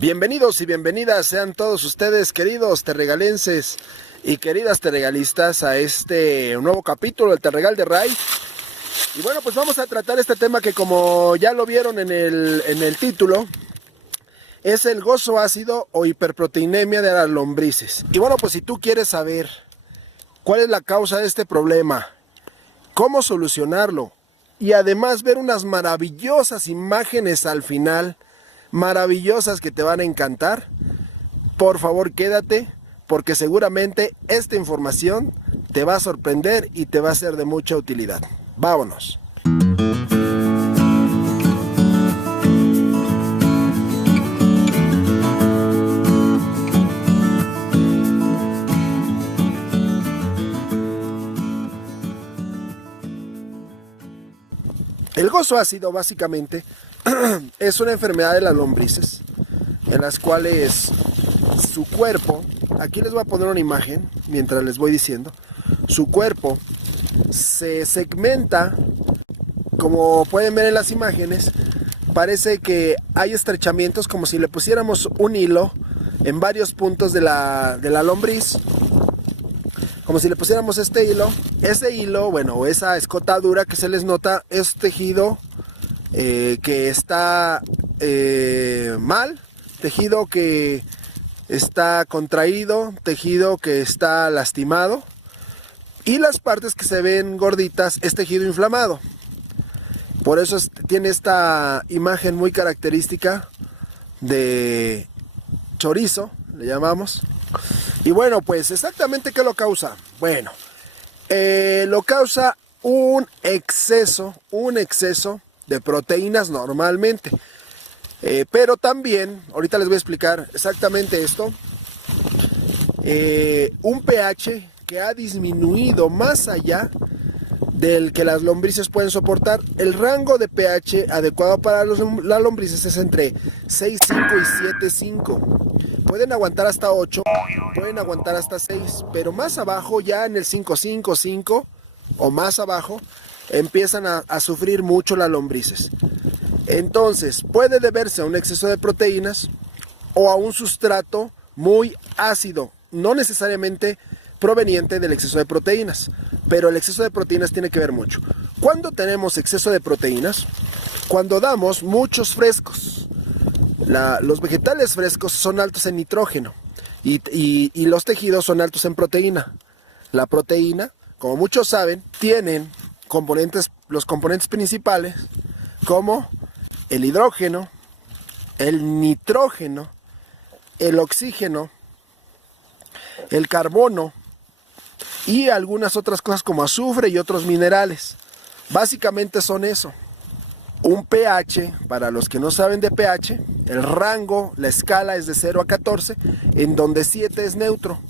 Bienvenidos y bienvenidas sean todos ustedes, queridos terregalenses y queridas terregalistas, a este nuevo capítulo del Terregal de Ray. Y bueno, pues vamos a tratar este tema que, como ya lo vieron en el título, es el gozo ácido o hiperproteinemia de las lombrices. Y bueno, pues si tú quieres saber cuál es la causa de este problema, cómo solucionarlo y además ver unas maravillosas imágenes al final, maravillosas que te van a encantar, por favor quédate, porque seguramente esta información te va a sorprender y te va a ser de mucha utilidad. Vámonos. El gozo ácido básicamente es una enfermedad de las lombrices, en las cuales su cuerpo, aquí les voy a poner una imagen mientras les voy diciendo, su cuerpo se segmenta, como pueden ver en las imágenes, parece que hay estrechamientos como si le pusiéramos un hilo en varios puntos de la lombriz, como si le pusiéramos este hilo. Ese hilo, bueno, o esa escotadura que se les nota, es tejido que está mal, tejido que está contraído, tejido que está lastimado, y las partes que se ven gorditas es tejido inflamado. Por eso tiene esta imagen muy característica de chorizo, le llamamos. Y bueno, pues exactamente ¿qué lo causa? Bueno, lo causa un exceso de proteínas normalmente. Pero también, ahorita les voy a explicar exactamente esto, un pH que ha disminuido más allá del que las lombrices pueden soportar. El rango de pH adecuado para las lombrices es entre 6,5 y 7,5. Pueden aguantar hasta 8, pueden aguantar hasta 6, pero más abajo, ya en el 5,5, 5 o más abajo, empiezan a sufrir mucho las lombrices. Entonces, puede deberse a un exceso de proteínas o a un sustrato muy ácido, no necesariamente proveniente del exceso de proteínas, pero el exceso de proteínas tiene que ver mucho. ¿Cuándo tenemos exceso de proteínas? Cuando damos muchos frescos. Los vegetales frescos son altos en nitrógeno y los tejidos son altos en proteína. La proteína, como muchos saben, tienen los componentes principales como el hidrógeno, el nitrógeno, el oxígeno, el carbono y algunas otras cosas como azufre y otros minerales. Básicamente son eso. Un pH, para los que no saben de pH, el rango, la escala es de 0 a 14, en donde 7 es neutro.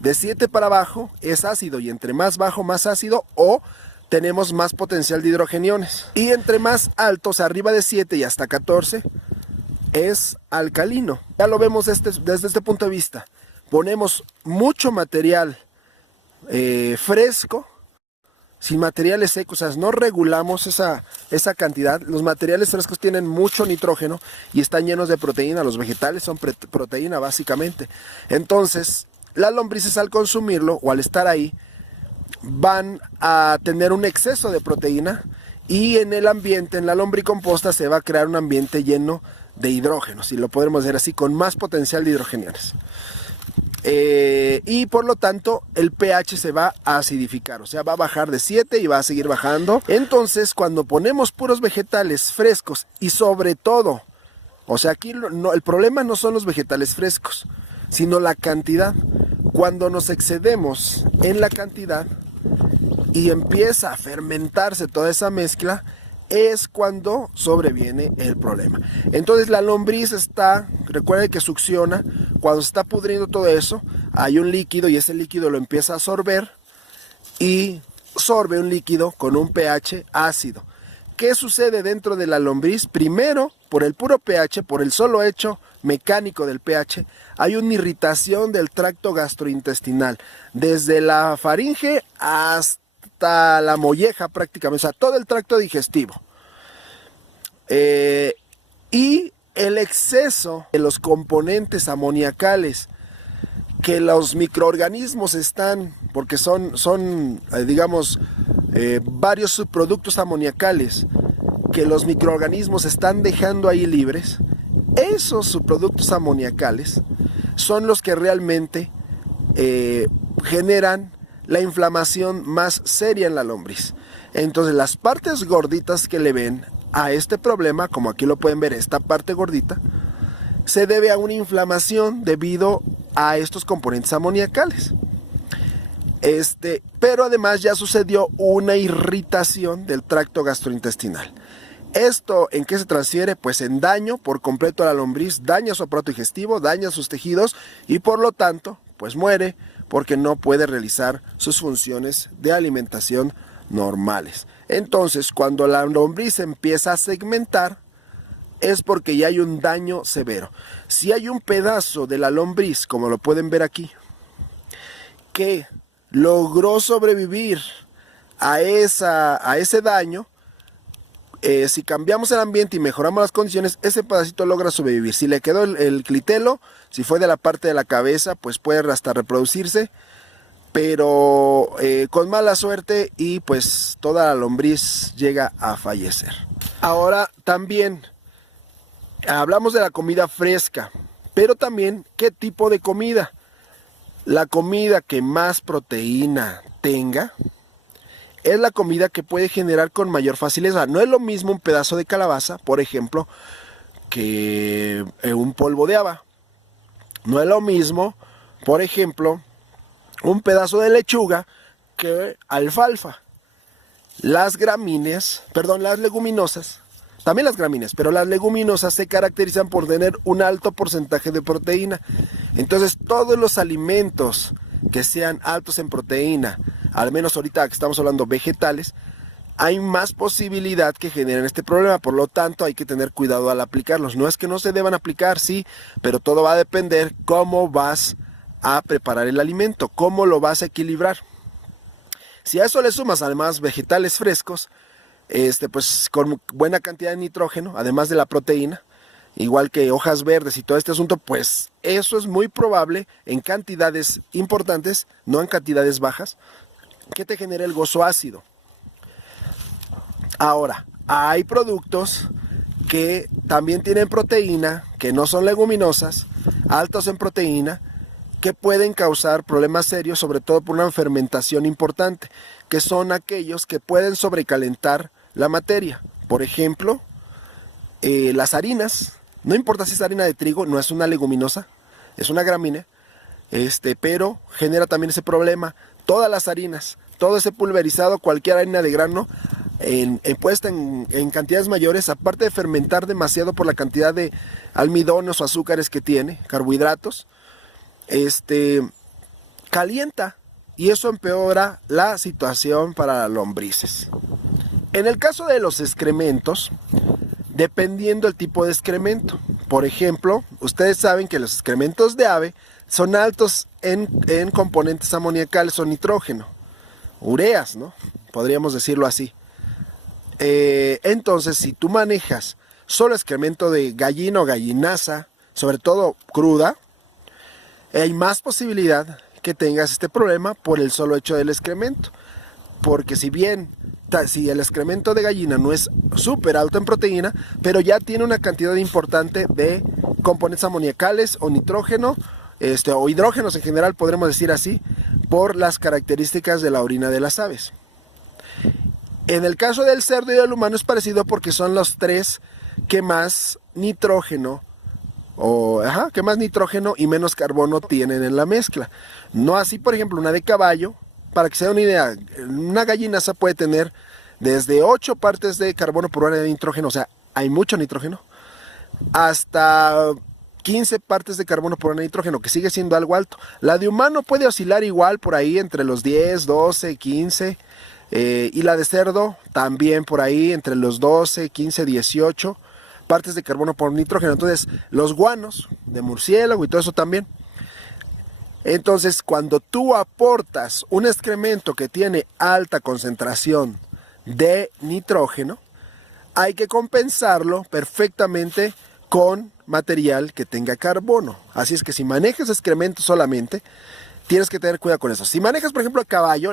De 7 para abajo es ácido, y entre más bajo más ácido, o tenemos más potencial de hidrogeniones. Y entre más altos, arriba de 7 y hasta 14, es alcalino. Ya lo vemos desde este punto de vista. Ponemos mucho material fresco, sin materiales secos, o sea, no regulamos esa cantidad. Los materiales frescos tienen mucho nitrógeno y están llenos de proteína. Los vegetales son proteína básicamente. Entonces, las lombrices, al consumirlo o al estar ahí, van a tener un exceso de proteína, y en el ambiente, en la lombricomposta, se va a crear un ambiente lleno de hidrógeno, si lo podemos ver así, con más potencial de hidrogeniones. Y por lo tanto el pH se va a acidificar, o sea, va a bajar de 7 y va a seguir bajando. Entonces, cuando ponemos puros vegetales frescos, y sobre todo, o sea, aquí el problema no son los vegetales frescos, sino la cantidad. Cuando nos excedemos en la cantidad y empieza a fermentarse toda esa mezcla, es cuando sobreviene el problema. Entonces la lombriz recuerden que succiona. Cuando se está pudriendo todo eso, hay un líquido, y ese líquido lo empieza a absorber, y sorbe un líquido con un pH ácido. ¿Qué sucede dentro de la lombriz? Primero, por el puro pH, por el solo hecho mecánico del pH, hay una irritación del tracto gastrointestinal, desde la faringe hasta hasta la molleja prácticamente, o sea, todo el tracto digestivo. Y el exceso de los componentes amoniacales que los microorganismos están, porque son digamos, varios subproductos amoniacales que los microorganismos están dejando ahí libres, esos subproductos amoniacales son los que realmente generan la inflamación más seria en la lombriz. Entonces las partes gorditas que le ven a este problema, como aquí lo pueden ver, esta parte gordita, se debe a una inflamación debido a estos componentes amoniacales. Pero además ya sucedió una irritación del tracto gastrointestinal. ¿Esto en qué se transfiere? Pues en daño por completo a la lombriz, daña su aparato digestivo, daña sus tejidos y por lo tanto, pues muere porque no puede realizar sus funciones de alimentación normales. Entonces, cuando la lombriz empieza a segmentar, es porque ya hay un daño severo. Si hay un pedazo de la lombriz, como lo pueden ver aquí, que logró sobrevivir a ese daño, si cambiamos el ambiente y mejoramos las condiciones, ese pedacito logra sobrevivir. Si le quedó el clitelo, si fue de la parte de la cabeza, pues puede hasta reproducirse, pero con mala suerte y pues toda la lombriz llega a fallecer. Ahora también hablamos de la comida fresca, pero también qué tipo de comida. La comida que más proteína tenga es la comida que puede generar con mayor facilidad. No es lo mismo un pedazo de calabaza, por ejemplo, que un polvo de haba. No es lo mismo, por ejemplo, un pedazo de lechuga que alfalfa. Las leguminosas, también las gramíneas, pero las leguminosas se caracterizan por tener un alto porcentaje de proteína. Entonces, todos los alimentos que sean altos en proteína, al menos ahorita que estamos hablando vegetales, hay más posibilidad que generen este problema. Por lo tanto, hay que tener cuidado al aplicarlos. No es que no se deban aplicar, sí, pero todo va a depender cómo vas a preparar el alimento, cómo lo vas a equilibrar. Si a eso le sumas además vegetales frescos, pues con buena cantidad de nitrógeno, además de la proteína, igual que hojas verdes y todo este asunto, pues eso es muy probable en cantidades importantes, no en cantidades bajas, que te genere el gozo ácido. Ahora, hay productos que también tienen proteína, que no son leguminosas, altos en proteína, que pueden causar problemas serios, sobre todo por una fermentación importante, que son aquellos que pueden sobrecalentar la materia. Por ejemplo, las harinas, no importa si es harina de trigo, no es una leguminosa, es una gramínea, pero genera también ese problema. Todas las harinas, todo ese pulverizado, cualquier harina de grano, puesta en cantidades mayores, aparte de fermentar demasiado por la cantidad de almidones o azúcares que tiene, carbohidratos, calienta y eso empeora la situación para las lombrices. En el caso de los excrementos, dependiendo del tipo de excremento, por ejemplo, ustedes saben que los excrementos de ave son altos en componentes amoniacales o nitrógeno, ureas, ¿no? Podríamos decirlo así. Entonces, si tú manejas solo excremento de gallina o gallinaza, sobre todo cruda, hay más posibilidad que tengas este problema por el solo hecho del excremento. Porque si el excremento de gallina no es súper alto en proteína, pero ya tiene una cantidad importante de componentes amoniacales o nitrógeno, o hidrógenos en general, podremos decir así, por las características de la orina de las aves. En el caso del cerdo y del humano es parecido porque son los tres que más nitrógeno y menos carbono tienen en la mezcla. No así, por ejemplo, una de caballo. Para que se den una idea, una gallinaza puede tener desde 8 partes de carbono por hora de nitrógeno, o sea, hay mucho nitrógeno, hasta 15 partes de carbono por hora de nitrógeno, que sigue siendo algo alto. La de humano puede oscilar igual por ahí entre los 10, 12, 15, y la de cerdo también por ahí entre los 12, 15, 18 partes de carbono por nitrógeno. Entonces, los guanos de murciélago y todo eso también. Entonces, cuando tú aportas un excremento que tiene alta concentración de nitrógeno, hay que compensarlo perfectamente con material que tenga carbono. Así es que si manejas excremento solamente, tienes que tener cuidado con eso. Si manejas, por ejemplo, el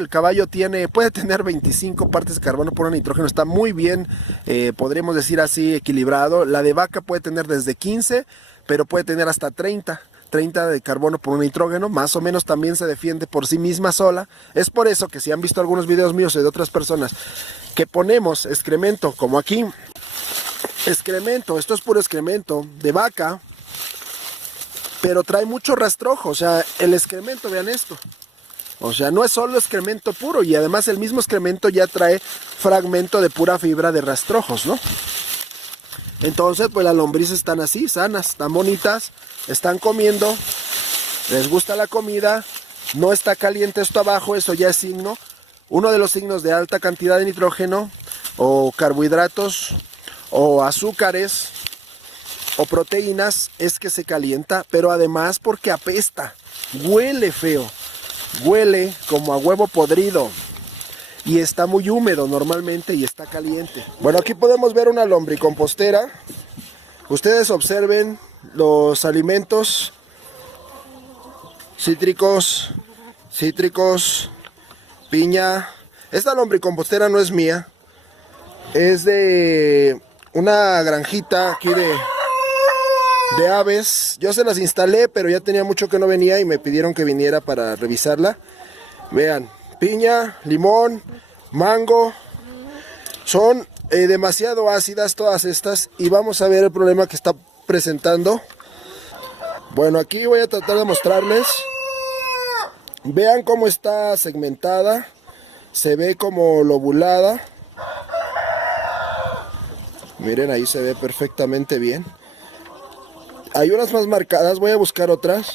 caballo puede tener 25 partes de carbono por un nitrógeno, está muy bien, podríamos decir así, equilibrado. La de vaca puede tener desde 15, pero puede tener hasta 30 de carbono por un nitrógeno, más o menos también se defiende por sí misma sola. Es por eso que si han visto algunos videos míos y de otras personas, que ponemos excremento, como aquí, excremento, esto es puro excremento de vaca, pero trae mucho rastrojo, o sea, el excremento, vean esto, o sea, no es solo excremento puro, y además el mismo excremento ya trae fragmento de pura fibra de rastrojos, ¿no? Entonces, pues las lombrices están así, sanas, están bonitas, están comiendo, les gusta la comida, no está caliente esto abajo, eso ya es signo. Uno de los signos de alta cantidad de nitrógeno, o carbohidratos, o azúcares, o proteínas, es que se calienta, pero además porque apesta, huele feo, huele como a huevo podrido. Y está muy húmedo normalmente y está caliente. Bueno, aquí podemos ver una lombricompostera. Ustedes observen los alimentos cítricos, piña. Esta lombricompostera no es mía, es de una granjita aquí de aves. Yo se las instalé, pero ya tenía mucho que no venía y me pidieron que viniera para revisarla. Vean, piña, limón, mango, son demasiado ácidas todas estas, y vamos a ver el problema que está presentando. Bueno, aquí voy a tratar de mostrarles. Vean cómo está segmentada, se ve como lobulada. Miren, ahí se ve perfectamente bien. Hay unas más marcadas, voy a buscar otras.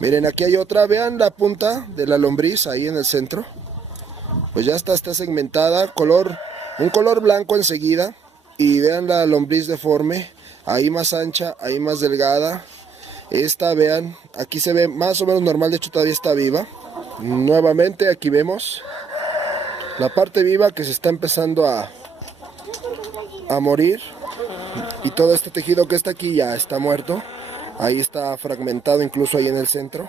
Miren, aquí hay otra, vean la punta de la lombriz ahí en el centro. Pues ya está segmentada, un color blanco enseguida. Y vean la lombriz deforme, ahí más ancha, ahí más delgada. Esta, vean, aquí se ve más o menos normal, de hecho todavía está viva. Nuevamente aquí vemos la parte viva que se está empezando a morir. Y todo este tejido que está aquí ya está muerto. Ahí está fragmentado, incluso ahí en el centro.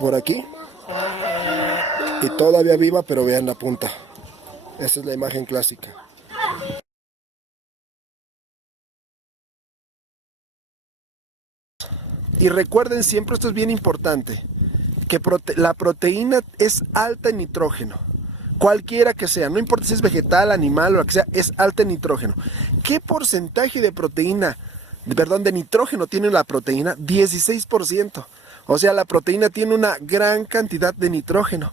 Por aquí. Y todavía viva, pero vean la punta. Esta es la imagen clásica. Y recuerden siempre, esto es bien importante, que la proteína es alta en nitrógeno. Cualquiera que sea, no importa si es vegetal, animal o lo que sea, es alta en nitrógeno. ¿Qué porcentaje de de nitrógeno tiene la proteína? 16%. O sea, la proteína tiene una gran cantidad de nitrógeno.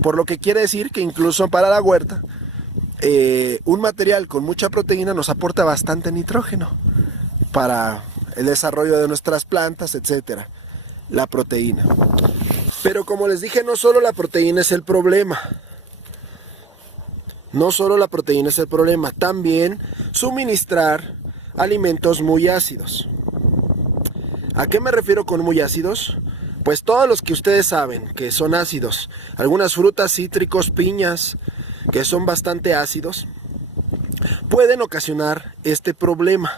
Por lo que quiere decir que incluso para la huerta, un material con mucha proteína nos aporta bastante nitrógeno para el desarrollo de nuestras plantas, etcétera. La proteína. Pero como les dije, no solo la proteína es el problema. No solo la proteína es el problema, también suministrar alimentos muy ácidos. ¿A qué me refiero con muy ácidos? Pues todos los que ustedes saben que son ácidos. Algunas frutas, cítricos, piñas, que son bastante ácidos, pueden ocasionar este problema.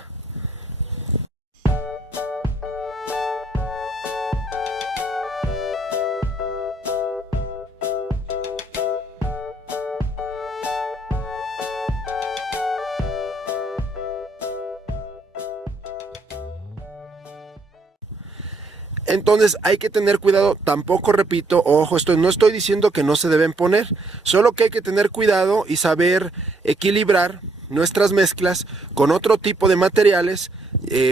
Entonces hay que tener cuidado, tampoco repito, ojo, no estoy diciendo que no se deben poner, solo que hay que tener cuidado y saber equilibrar nuestras mezclas con otro tipo de materiales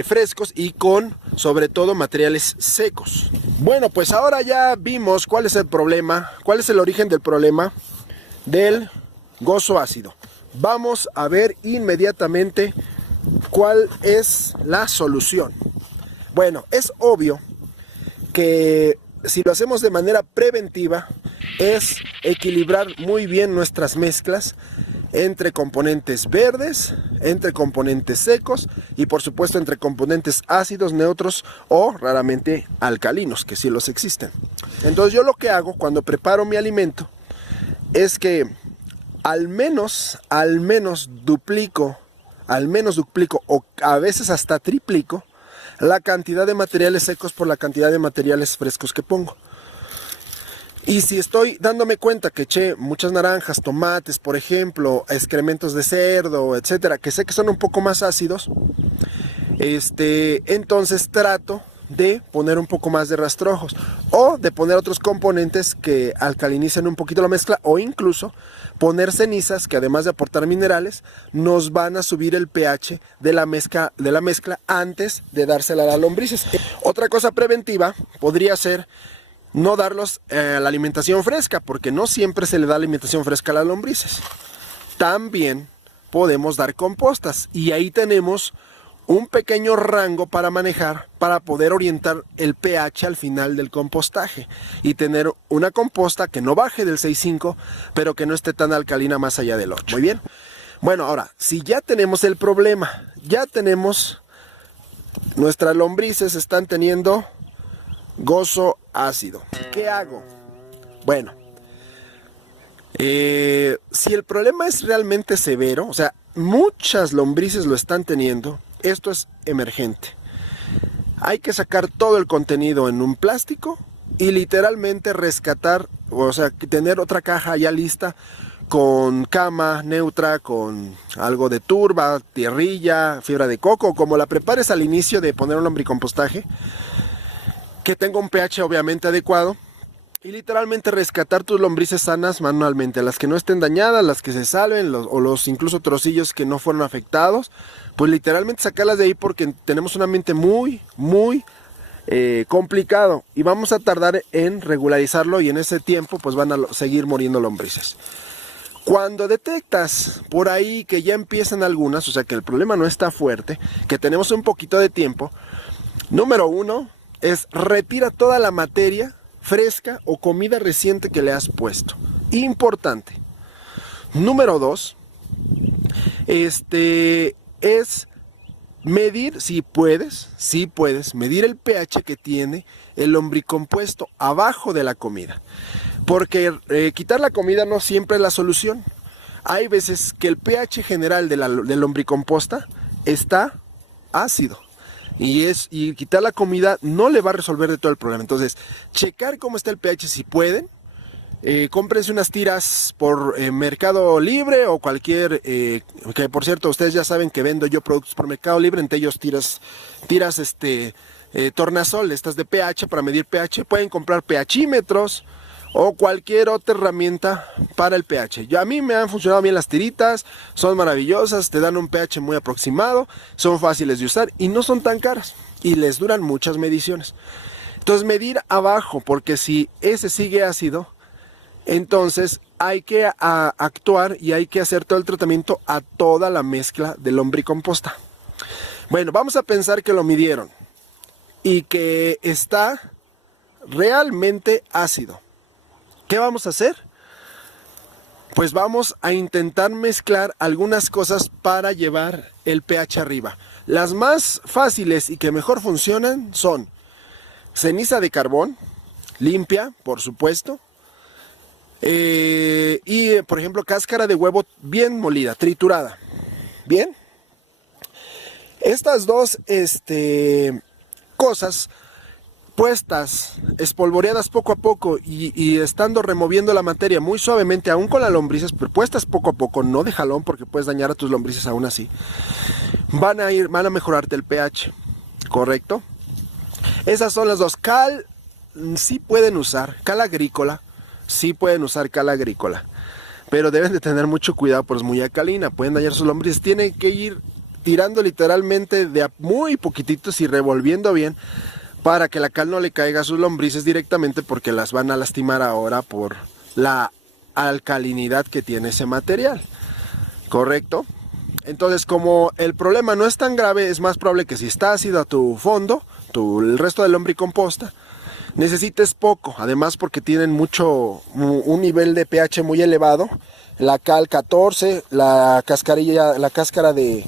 frescos y con, sobre todo, materiales secos. Bueno, pues ahora ya vimos cuál es el problema, cuál es el origen del problema del gozo ácido. Vamos a ver inmediatamente cuál es la solución. Bueno, es obvio que si lo hacemos de manera preventiva es equilibrar muy bien nuestras mezclas, entre componentes verdes, entre componentes secos y por supuesto entre componentes ácidos, neutros o raramente alcalinos, que sí los existen. Entonces yo lo que hago cuando preparo mi alimento es que al menos duplico o a veces hasta triplico la cantidad de materiales secos por la cantidad de materiales frescos que pongo. Y si estoy dándome cuenta que eché muchas naranjas, tomates, por ejemplo, excrementos de cerdo, etcétera, que sé que son un poco más ácidos, entonces trato de poner un poco más de rastrojos o de poner otros componentes que alcalinicen un poquito la mezcla, o incluso poner cenizas que además de aportar minerales nos van a subir el pH de la mezcla antes de dársela a las lombrices. Otra cosa preventiva podría ser no darlos la alimentación fresca, porque no siempre se le da alimentación fresca a las lombrices. También podemos dar compostas y ahí tenemos un pequeño rango para manejar, para poder orientar el pH al final del compostaje y tener una composta que no baje del 6.5, pero que no esté tan alcalina más allá del 8. Muy bien. Bueno, ahora, si ya tenemos el problema, ya tenemos, nuestras lombrices están teniendo gozo ácido, ¿qué hago? Bueno, si el problema es realmente severo, o sea, muchas lombrices lo están teniendo, esto es emergente. Hay que sacar todo el contenido en un plástico y literalmente rescatar, o sea, tener otra caja ya lista con cama neutra, con algo de turba, tierrilla, fibra de coco, como la prepares al inicio de poner un lombricompostaje, que tenga un pH obviamente adecuado, y literalmente rescatar tus lombrices sanas manualmente, las que no estén dañadas, las que se salven, o los incluso trocillos que no fueron afectados, pues literalmente sacarlas de ahí, porque tenemos un ambiente muy complicado y vamos a tardar en regularizarlo, y en ese tiempo pues van a seguir muriendo lombrices. Cuando detectas por ahí que ya empiezan algunas, o sea que el problema no está fuerte, que tenemos un poquito de tiempo, número 1 es retira toda la materia fresca o comida reciente que le has puesto. Importante. Número 2 es medir, si puedes medir el pH que tiene el lombricompuesto abajo de la comida. Porque quitar la comida no siempre es la solución. Hay veces que el pH general del lombricomposta está ácido. Y quitar la comida no le va a resolver de todo el problema. Entonces, checar cómo está el pH si pueden. Cómprense unas tiras por Mercado Libre o cualquier, que por cierto ustedes ya saben que vendo yo productos por Mercado Libre, entre ellos tiras tornasol, estas de pH para medir pH. Pueden comprar pHímetros o cualquier otra herramienta para el pH. A mí me han funcionado bien las tiritas, son maravillosas, te dan un pH muy aproximado, son fáciles de usar y no son tan caras y les duran muchas mediciones. Entonces medir abajo, porque si ese sigue ácido, entonces hay que actuar y hay que hacer todo el tratamiento a toda la mezcla de lombricomposta. Bueno, vamos a pensar que lo midieron y que está realmente ácido. ¿Qué vamos a hacer? Pues vamos a intentar mezclar algunas cosas para llevar el pH arriba. Las más fáciles y que mejor funcionan son ceniza de carbón, limpia, por supuesto, y por ejemplo cáscara de huevo bien molida, triturada. Bien, estas dos cosas puestas, espolvoreadas poco a poco y estando removiendo la materia muy suavemente, aún con las lombrices, pero puestas poco a poco, no de jalón porque puedes dañar a tus lombrices aún así, van a mejorarte el pH, ¿correcto? Esas son las dos. Cal, sí pueden usar, cal agrícola, sí pueden usar cal agrícola, pero deben de tener mucho cuidado porque es muy alcalina, pueden dañar sus lombrices, tienen que ir tirando literalmente de a muy poquititos y revolviendo bien, para que la cal no le caiga a sus lombrices directamente, porque las van a lastimar ahora por la alcalinidad que tiene ese material, ¿correcto? Entonces, como el problema no es tan grave, es más probable que si está ácido a tu fondo, el resto del lombricomposta, necesites poco, además porque tienen un nivel de pH muy elevado, la cal 14, la cascarilla, la cáscara de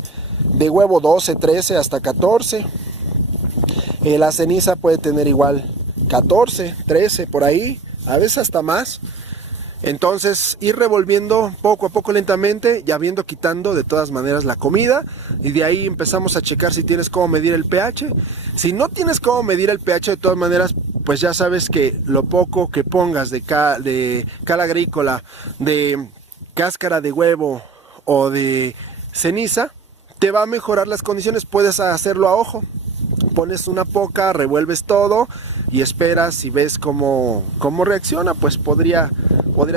huevo 12, 13 hasta 14. La ceniza puede tener igual 14, 13 por ahí, a veces hasta más. Entonces ir revolviendo poco a poco lentamente, ya viendo quitando de todas maneras la comida, y de ahí empezamos a checar si tienes cómo medir el pH. Si no tienes cómo medir el pH, de todas maneras, pues ya sabes que lo poco que pongas de cal agrícola, de cáscara de huevo o de ceniza, te va a mejorar las condiciones. Puedes hacerlo a ojo. Pones una poca, revuelves todo y esperas y ves cómo reacciona. Pues podría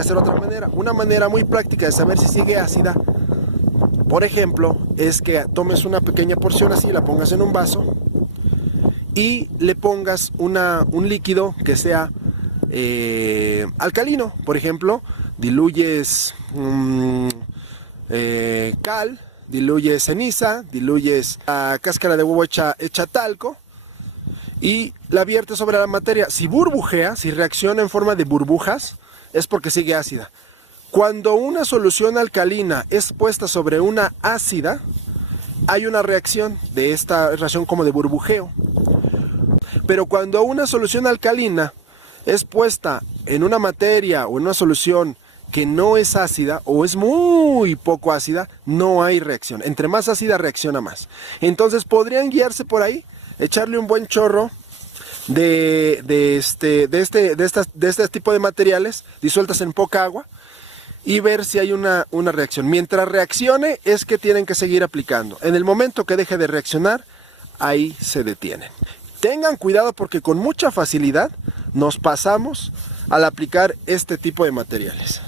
ser otra manera. Una manera muy práctica de saber si sigue ácida, por ejemplo, es que tomes una pequeña porción así, la pongas en un vaso y le pongas un líquido que sea alcalino. Por ejemplo, diluyes cal, diluyes ceniza, diluyes cáscara de huevo hecha talco y la viertes sobre la materia. Si burbujea, si reacciona en forma de burbujas, es porque sigue ácida. Cuando una solución alcalina es puesta sobre una ácida, hay una reacción de esta reacción como de burbujeo. Pero cuando una solución alcalina es puesta en una materia o en una solución que no es ácida o es muy poco ácida, no hay reacción. Entre más ácida reacciona más. Entonces podrían guiarse por ahí, echarle un buen chorro de este tipo de materiales disueltas en poca agua y ver si hay una reacción. Mientras reaccione es que tienen que seguir aplicando. En el momento que deje de reaccionar, ahí se detienen. Tengan cuidado porque con mucha facilidad nos pasamos al aplicar este tipo de materiales.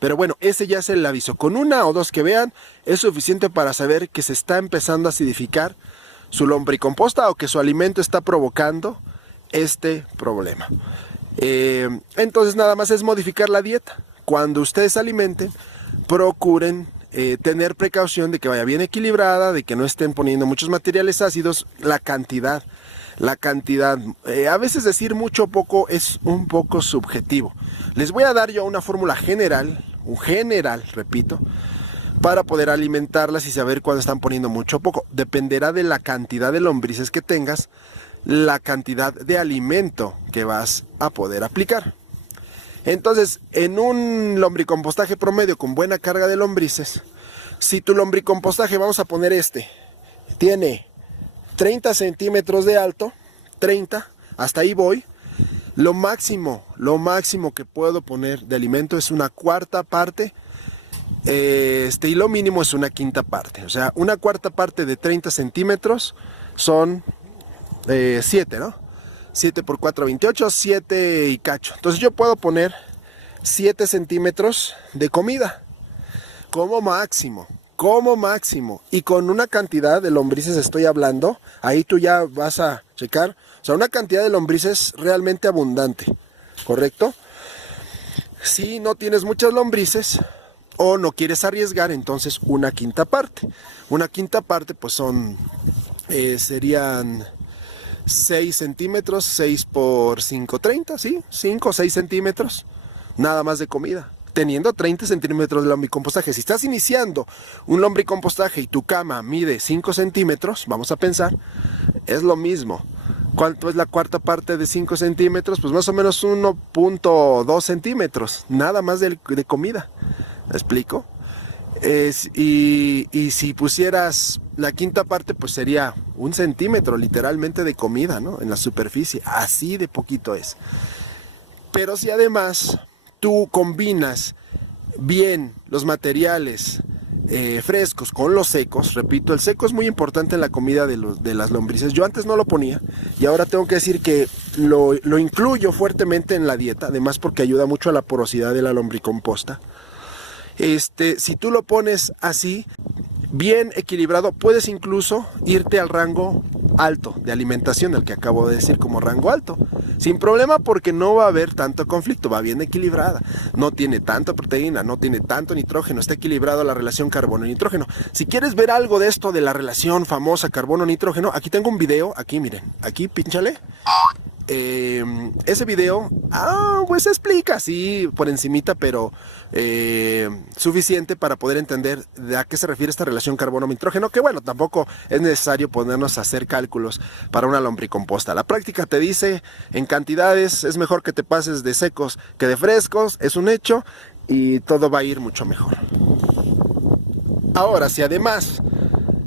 Pero bueno, ese ya es el aviso. Con una o dos que vean es suficiente para saber que se está empezando a acidificar su lombricomposta o que su alimento está provocando este problema. Entonces nada más es modificar la dieta. Cuando ustedes se alimenten, procuren tener precaución de que vaya bien equilibrada, de que no estén poniendo muchos materiales ácidos. La cantidad, a veces decir mucho o poco es un poco subjetivo. Les voy a dar yo una fórmula general, repito, para poder alimentarlas y saber cuándo están poniendo mucho o poco. Dependerá de la cantidad de lombrices que tengas, la cantidad de alimento que vas a poder aplicar. Entonces, en un lombricompostaje promedio con buena carga de lombrices, si tu lombricompostaje, vamos a poner tiene 30 centímetros de alto, 30, hasta ahí voy, lo máximo que puedo poner de alimento es una cuarta parte, y lo mínimo es una quinta parte. O sea, una cuarta parte de 30 centímetros son 7, ¿no? 7 por 4, 28, 7 y cacho. Entonces yo puedo poner 7 centímetros de comida como máximo. Y con una cantidad de lombrices estoy hablando, ahí tú ya vas a checar, o sea, una cantidad de lombrices realmente abundante, ¿correcto? Si no tienes muchas lombrices o no quieres arriesgar, entonces una quinta parte. Una quinta parte pues serían 6 centímetros, 6 por 5, 30, ¿sí? 5 o 6 centímetros, nada más de comida, teniendo 30 centímetros de lombricompostaje. Si estás iniciando un lombricompostaje y tu cama mide 5 centímetros, vamos a pensar, es lo mismo. ¿Cuánto es la cuarta parte de 5 centímetros? Pues más o menos 1.2 centímetros, nada más de comida. ¿Me explico? Y si pusieras la quinta parte, pues sería 1 centímetro literalmente de comida, ¿no? En la superficie, así de poquito es. Pero si además tú combinas bien los materiales frescos con los secos, repito, el seco es muy importante en la comida de las lombrices. Yo antes no lo ponía y ahora tengo que decir que lo incluyo fuertemente en la dieta, además porque ayuda mucho a la porosidad de la lombricomposta. Si tú lo pones así, bien equilibrado, puedes incluso irte al rango alto de alimentación, el que acabo de decir como rango alto, sin problema, porque no va a haber tanto conflicto, va bien equilibrada, no tiene tanta proteína, no tiene tanto nitrógeno, está equilibrado la relación carbono-nitrógeno. Si quieres ver algo de esto de la relación famosa carbono-nitrógeno, aquí tengo un video, aquí miren, aquí pínchale, ese video, pues explica así por encimita, pero suficiente para poder entender de a qué se refiere esta relación carbono-nitrógeno, que bueno, tampoco es necesario ponernos a hacer cálculos para una lombricomposta. La práctica te dice en cantidades, es mejor que te pases de secos que de frescos, es un hecho, y todo va a ir mucho mejor. Ahora, si además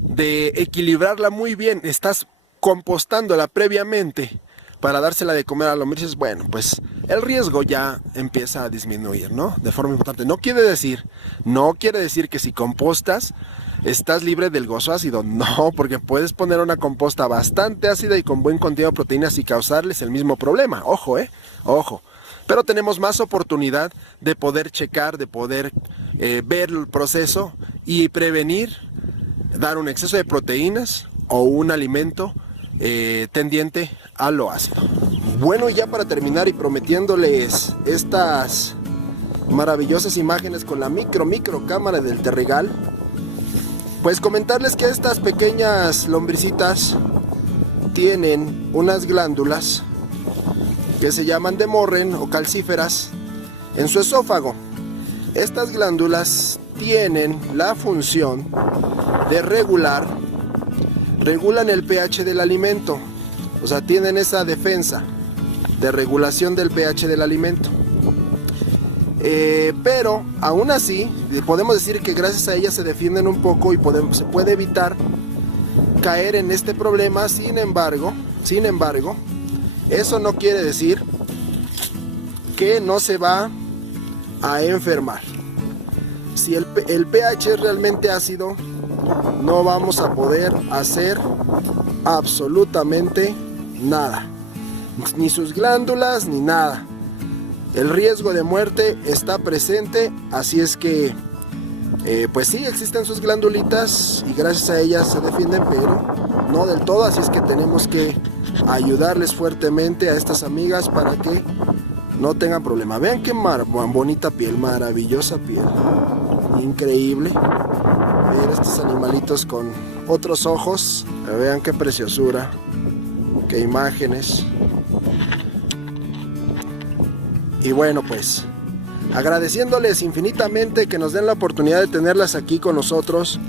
de equilibrarla muy bien, estás compostándola previamente para dársela de comer a lombrices, bueno, pues el riesgo ya empieza a disminuir, ¿no? De forma importante. No quiere decir que si compostas estás libre del gozo ácido, no, porque puedes poner una composta bastante ácida y con buen contenido de proteínas y causarles el mismo problema. Ojo, ojo. Pero tenemos más oportunidad de poder checar, de poder ver el proceso y prevenir dar un exceso de proteínas o un alimento tendiente a lo ácido. Bueno, y ya para terminar y prometiéndoles estas maravillosas imágenes con la micro cámara del Terrigal, pues comentarles que estas pequeñas lombricitas tienen unas glándulas que se llaman demorren o calcíferas en su esófago. Estas glándulas tienen la función de regulan el pH del alimento, o sea, tienen esa defensa de regulación del pH del alimento. Pero aún así, podemos decir que gracias a ellas se defienden un poco y se puede evitar caer en este problema. Sin embargo, eso no quiere decir que no se va a enfermar. Si el pH es realmente ácido, no vamos a poder hacer absolutamente nada, ni sus glándulas ni nada. El riesgo de muerte está presente, así es que pues sí, existen sus glandulitas y gracias a ellas se defienden, pero no del todo, así es que tenemos que ayudarles fuertemente a estas amigas para que no tengan problema. Vean qué bonita piel, maravillosa piel, increíble. Vean estos animalitos con otros ojos, vean qué preciosura, qué imágenes. Y bueno, pues agradeciéndoles infinitamente que nos den la oportunidad de tenerlas aquí con nosotros,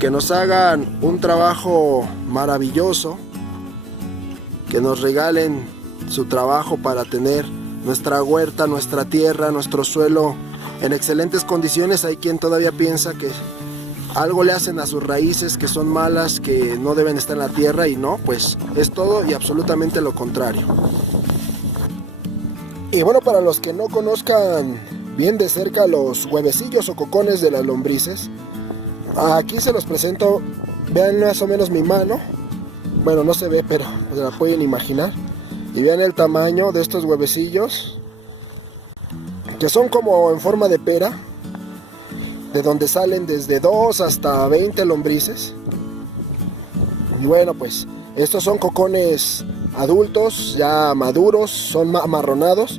que nos hagan un trabajo maravilloso, que nos regalen su trabajo para tener nuestra huerta, nuestra tierra, nuestro suelo en excelentes condiciones. Hay quien todavía piensa que algo le hacen a sus raíces, que son malas, que no deben estar en la tierra, y no, pues es todo y absolutamente lo contrario. Y bueno, para los que no conozcan bien de cerca los huevecillos o cocones de las lombrices, aquí se los presento. Vean más o menos mi mano. Bueno, no se ve, pero se la pueden imaginar. Y vean el tamaño de estos huevecillos, que son como en forma de pera, de donde salen desde 2 hasta 20 lombrices. Y bueno, pues estos son cocones adultos, ya maduros, son amarronados.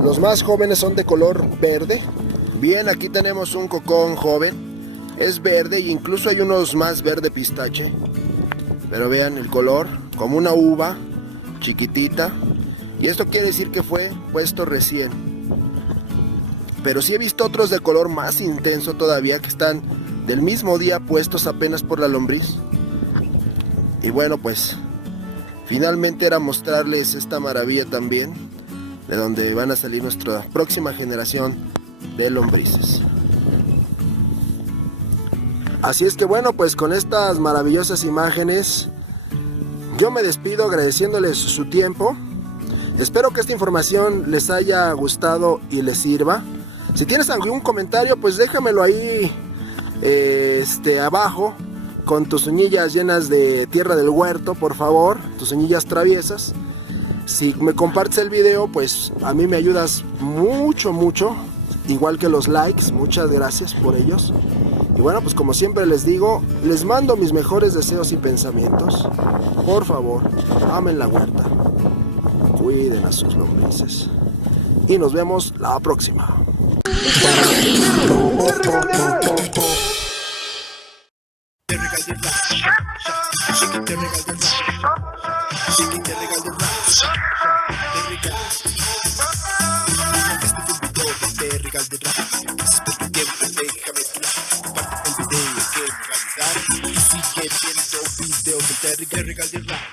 Los más jóvenes son de color verde. Bien, aquí tenemos un cocón joven, es verde, e incluso hay unos más verde pistache. Pero vean el color, como una uva chiquitita. Y esto quiere decir que fue puesto recién. Pero sí he visto otros de color más intenso todavía, que están del mismo día puestos apenas por la lombriz. Y bueno, pues finalmente era mostrarles esta maravilla también, de donde van a salir nuestra próxima generación de lombrices. Así es que bueno, pues con estas maravillosas imágenes yo me despido agradeciéndoles su tiempo. Espero que esta información les haya gustado y les sirva. Si tienes algún comentario, pues déjamelo ahí abajo, con tus uñillas llenas de tierra del huerto, por favor, tus uñillas traviesas. Si me compartes el video, pues a mí me ayudas mucho, igual que los likes. Muchas gracias por ellos. Y bueno, pues como siempre les digo, les mando mis mejores deseos y pensamientos. Por favor, amen la huerta, cuiden a sus lombrices y nos vemos la próxima. She can Terry Calderón, gracias por tu tiempo, déjame comparte el video que me va a ayudar y sigue viendo videos de Terry Calderón.